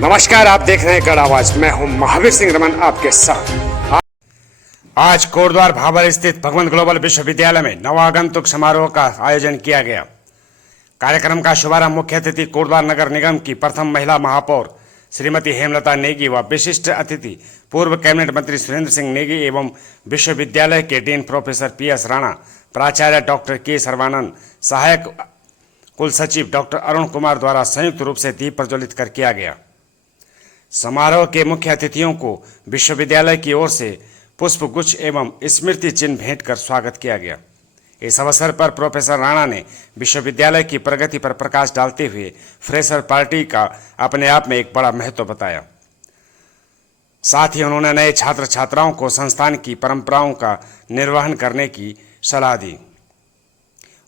नमस्कार, आप देख रहे हैं गढ़ आवाज। मैं हूं महावीर सिंह रमन आपके साथ। आज कोटद्वार भाबर स्थित भगवंत ग्लोबल विश्वविद्यालय में नवागंतुक समारोह का आयोजन किया गया। कार्यक्रम का शुभारंभ मुख्य अतिथि कोटद्वार नगर निगम की प्रथम महिला महापौर श्रीमती हेमलता नेगी व विशिष्ट अतिथि पूर्व कैबिनेट मंत्री सुरेंद्र सिंह नेगी एवं विश्वविद्यालय के डीन प्रोफेसर PS राणा, प्राचार्य डॉक्टर K सर्वानंद, सहायक कुल सचिव डॉक्टर अरुण कुमार द्वारा संयुक्त रूप से दीप प्रज्वलित कर किया गया। समारोह के मुख्य अतिथियों को विश्वविद्यालय की ओर से पुष्प गुच्छ एवं स्मृति चिन्ह भेंट कर स्वागत किया गया। इस अवसर पर प्रोफेसर राणा ने विश्वविद्यालय की प्रगति पर प्रकाश डालते हुए फ्रेशर पार्टी का अपने आप में एक बड़ा महत्व बताया। साथ ही उन्होंने नए छात्र छात्राओं को संस्थान की परंपराओं का निर्वहन करने की सलाह दी।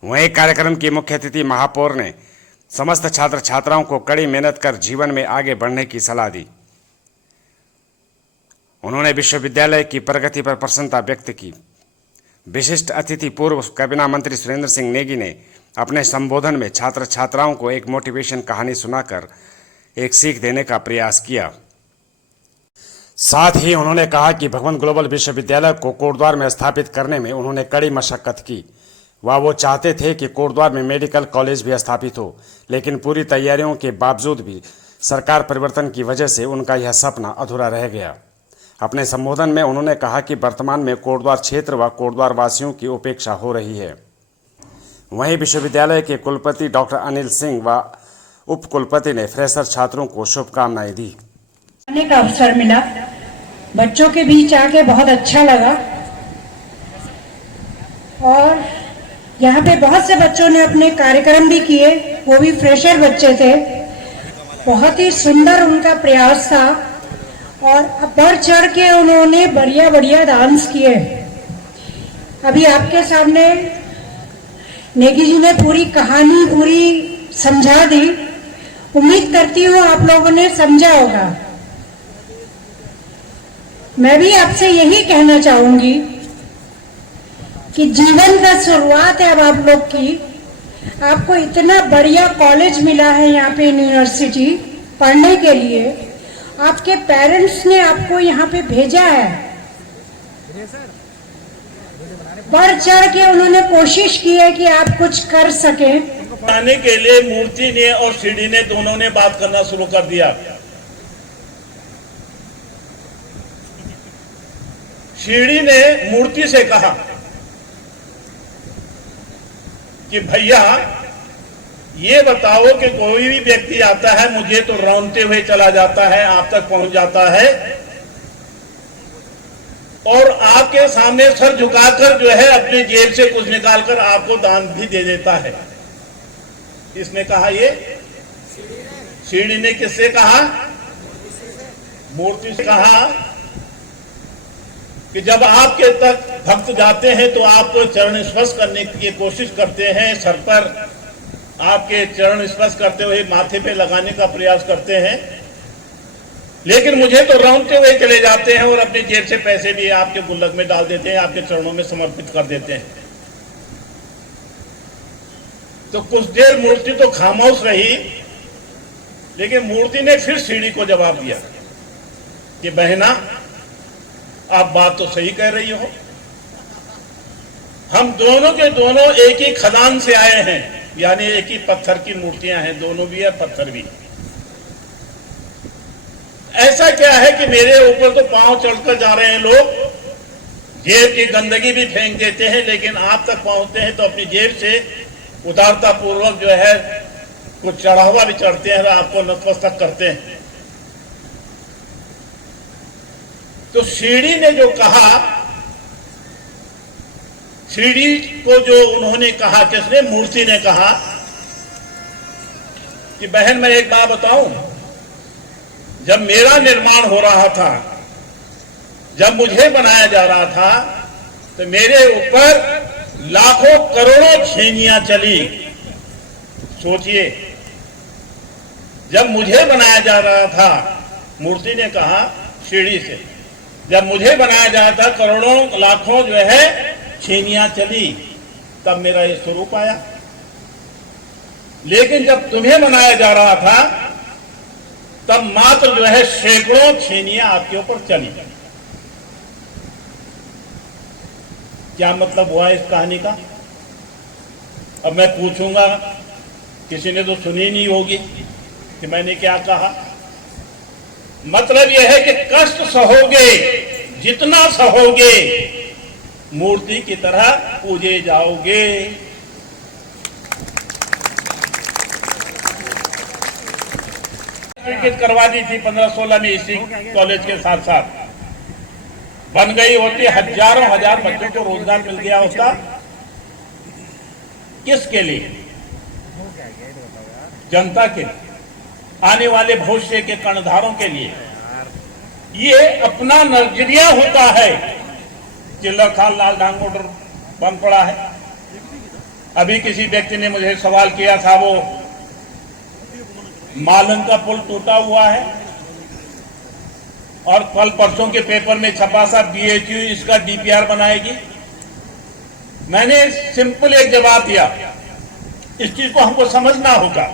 वहीं कार्यक्रम की मुख्य अतिथि महापौर ने समस्त छात्र छात्राओं को कड़ी मेहनत कर जीवन में आगे बढ़ने की सलाह दी। उन्होंने विश्वविद्यालय की प्रगति पर प्रसन्नता व्यक्त की। विशिष्ट अतिथि पूर्व कैबिनेट मंत्री सुरेंद्र सिंह नेगी ने अपने संबोधन में छात्र छात्राओं को एक मोटिवेशन कहानी सुनाकर एक सीख देने का प्रयास किया। साथ ही उन्होंने कहा कि भगवंत ग्लोबल विश्वविद्यालय को कोटद्वार में स्थापित करने में उन्होंने कड़ी मशक्कत की। वो चाहते थे कि कोटद्वार में मेडिकल कॉलेज भी स्थापित हो, लेकिन पूरी तैयारियों के बावजूद भी सरकार परिवर्तन की वजह से उनका यह सपना अधूरा रह गया। अपने संबोधन में उन्होंने कहा कि वर्तमान में कोटद्वार क्षेत्र व कोटद्वार वासियों की उपेक्षा हो रही है। वहीं विश्वविद्यालय के कुलपति डॉक्टर अनिल सिंह व उप कुलपति ने फ्रेशर छात्रों को शुभकामनाएं दी। आने का अवसर मिला, बच्चों के बीच आके बहुत अच्छा लगा और यहाँ पे बहुत से बच्चों ने अपने कार्यक्रम भी किए, वो भी फ्रेशर बच्चे थे। बहुत ही सुंदर उनका प्रयास था और बढ़ चढ़ के उन्होंने बढ़िया बढ़िया डांस किए। अभी आपके सामने नेगी जी ने पूरी कहानी पूरी समझा दी। उम्मीद करती हूँ आप लोगों ने समझा होगा। मैं भी आपसे यही कहना चाहूंगी कि जीवन का शुरुआत है अब आप लोग की। आपको इतना बढ़िया कॉलेज मिला है यहाँ पे यूनिवर्सिटी पढ़ने के लिए। आपके पेरेंट्स ने आपको यहाँ पे भेजा है। बढ़ चढ़ के उन्होंने कोशिश की है कि आप कुछ कर सकें। बनाने के लिए मूर्ति ने और सीढ़ी ने दोनों ने बात करना शुरू कर दिया। सीढ़ी ने मूर्ति से कहा कि भैया ये बताओ कि कोई भी व्यक्ति आता है, मुझे तो रौंदते हुए चला जाता है, आप तक पहुंच जाता है और आपके सामने सर झुकाकर जो है अपने जेब से कुछ निकालकर आपको दान भी दे देता है। इसने कहा, ये सीढ़ी ने किससे कहा? मूर्ति से कहा कि जब आपके तक भक्त जाते हैं तो आपको चरण स्पर्श करने की कोशिश करते हैं, सर पर आपके चरण स्पर्श करते हुए माथे पे लगाने का प्रयास करते हैं, लेकिन मुझे तो रौंदते हुए चले जाते हैं और अपनी जेब से पैसे भी आपके गुल्लक में डाल देते हैं, आपके चरणों में समर्पित कर देते हैं। तो कुछ देर मूर्ति तो खामोश रही, लेकिन मूर्ति ने फिर सीढ़ी को जवाब दिया कि बहना, आप बात तो सही कह रही हो। हम दोनों के दोनों एक ही खदान से आए हैं, यानी एक ही पत्थर की मूर्तियां हैं, दोनों भी है पत्थर भी। ऐसा क्या है कि मेरे ऊपर तो पांव चढ़कर जा रहे हैं लोग, जेब की गंदगी भी फेंक देते हैं, लेकिन आप तक पहुंचते हैं तो अपनी जेब से उदारता पूर्वक जो है कुछ चढ़ावा भी चढ़ते हैं और आपको नतमस्तक करते हैं। तो सीढ़ी ने जो कहा, सीढ़ी को जो उन्होंने कहा, किसने? मूर्ति ने कहा कि बहन मैं एक बात बताऊं, जब मेरा निर्माण हो रहा था, जब मुझे बनाया जा रहा था, तो मेरे ऊपर लाखों करोड़ों छेनियां चली। सोचिए, जब मुझे बनाया जा रहा था, मूर्ति ने कहा सीढ़ी से, जब मुझे बनाया जा रहा था करोड़ों लाखों जो है छेनियां चली, तब मेरा ये स्वरूप आया। लेकिन जब तुम्हें बनाया जा रहा था तब मात्र जो है सैकड़ों छेनियां आपके ऊपर चली। क्या मतलब हुआ इस कहानी का? अब मैं पूछूंगा, किसी ने तो सुनी नहीं होगी कि मैंने क्या कहा। मतलब यह है कि कष्ट सहोगे, जितना सहोगे मूर्ति की तरह पूजे जाओगे। स्वीकृत करवा दी थी 15-16 में इसी कॉलेज के साथ साथ बन गई होती, हजारों हजार बच्चों को रोजगार मिल गया होता। किसके लिए? जनता के लिए, आने वाले भविष्य के कर्णधारों के लिए। ये अपना नजरिया होता है। चिल्लर खान लाल डांगोडर बन पड़ा है। अभी किसी व्यक्ति ने मुझे सवाल किया था, वो मालन का पुल टूटा हुआ है और कल परसों के पेपर में छपा सा बीएचयू इसका डीपीआर बनाएगी। मैंने सिंपल एक जवाब दिया, इस चीज को हमको समझना होगा।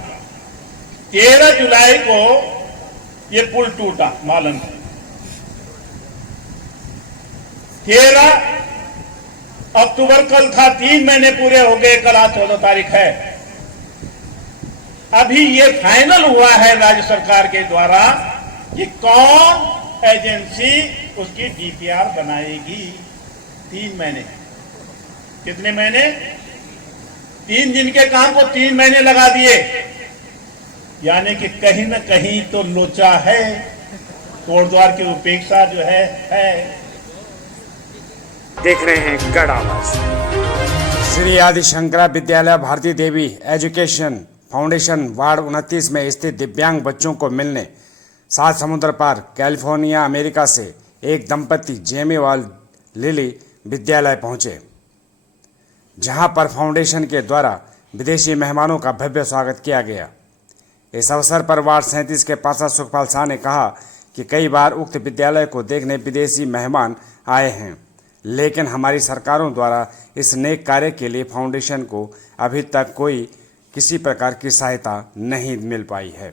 13 जुलाई को ये पुल टूटा मालन में, 13 अक्टूबर कल था, 3 महीने पूरे हो गए, कल आज 14 तारीख है। अभी ये फाइनल हुआ है राज्य सरकार के द्वारा कि कौन एजेंसी उसकी डीपीआर बनाएगी। 3 महीने, कितने महीने? 3 दिन के काम को 3 महीने लगा दिए। यानी कि कहीं न कहीं तो लोचा है, कोटद्वार की उपेक्षा जो है। देख रहे हैं गढ़ आवाज। श्री आदि शंकरा विद्यालय भारती देवी एजुकेशन फाउंडेशन वार्ड 29 में स्थित दिव्यांग बच्चों को मिलने 7 समुद्र पार कैलिफोर्निया अमेरिका से एक दंपति जेमी वाल लिली विद्यालय पहुंचे, जहां पर फाउंडेशन के द्वारा विदेशी मेहमानों का भव्य स्वागत किया गया। इस अवसर पर वार्ड 37 के पार्षद सुखपाल शाह ने कहा कि कई बार उक्त विद्यालय को देखने विदेशी मेहमान आए हैं, लेकिन हमारी सरकारों द्वारा इस नेक कार्य के लिए फाउंडेशन को अभी तक कोई किसी प्रकार की सहायता नहीं मिल पाई है।